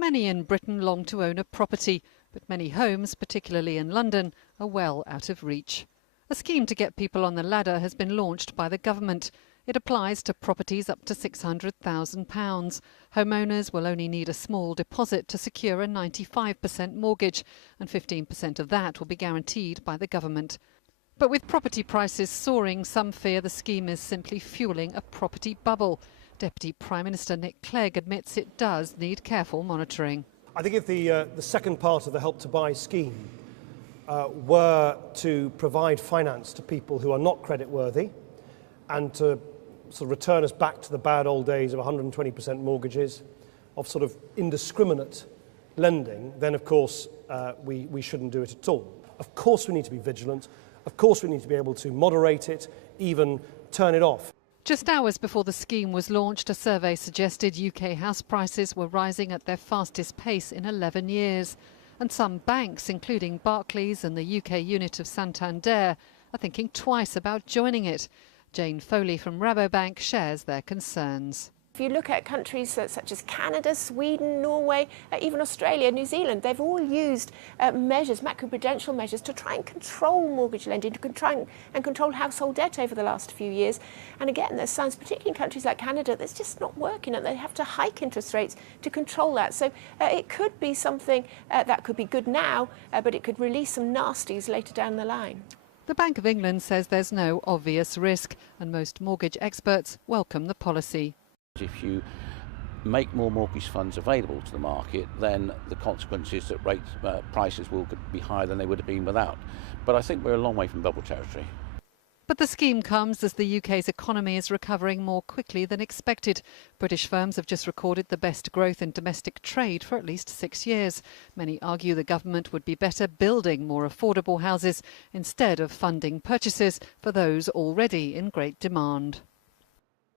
Many in Britain long to own a property, but many homes, particularly in London, are well out of reach. A scheme to get people on the ladder has been launched by the government. It applies to properties up to £600,000. Homeowners will only need a small deposit to secure a 95% mortgage, and 15% of that will be guaranteed by the government. But with property prices soaring, some fear the scheme is simply fueling a property bubble. Deputy Prime Minister Nick Clegg admits it does need careful monitoring. I think if the second part of the Help to Buy scheme were to provide finance to people who are not creditworthy and to sort of return us back to the bad old days of 120% mortgages, of sort of indiscriminate lending, then of course we shouldn't do it at all. Of course we need to be vigilant. Of course we need to be able to moderate it, even turn it off. Just hours before the scheme was launched, a survey suggested UK house prices were rising at their fastest pace in 11 years. And some banks, including Barclays and the UK unit of Santander, are thinking twice about joining it. Jane Foley from Rabobank shares their concerns. If you look at countries such as Canada, Sweden, Norway, even Australia, New Zealand, they've all used measures, macroprudential measures, to try and control mortgage lending, to try and control household debt over the last few years. And again, there's signs, particularly in countries like Canada, that's just not working, and they have to hike interest rates to control that. So it could be something that could be good now, but it could release some nasties later down the line. The Bank of England says there's no obvious risk, and most mortgage experts welcome the policy. If you make more mortgage funds available to the market, then the consequence is that prices will be higher than they would have been without. But I think we're a long way from bubble territory. But the scheme comes as the UK's economy is recovering more quickly than expected. British firms have just recorded the best growth in domestic trade for at least 6 years. Many argue the government would be better building more affordable houses instead of funding purchases for those already in great demand.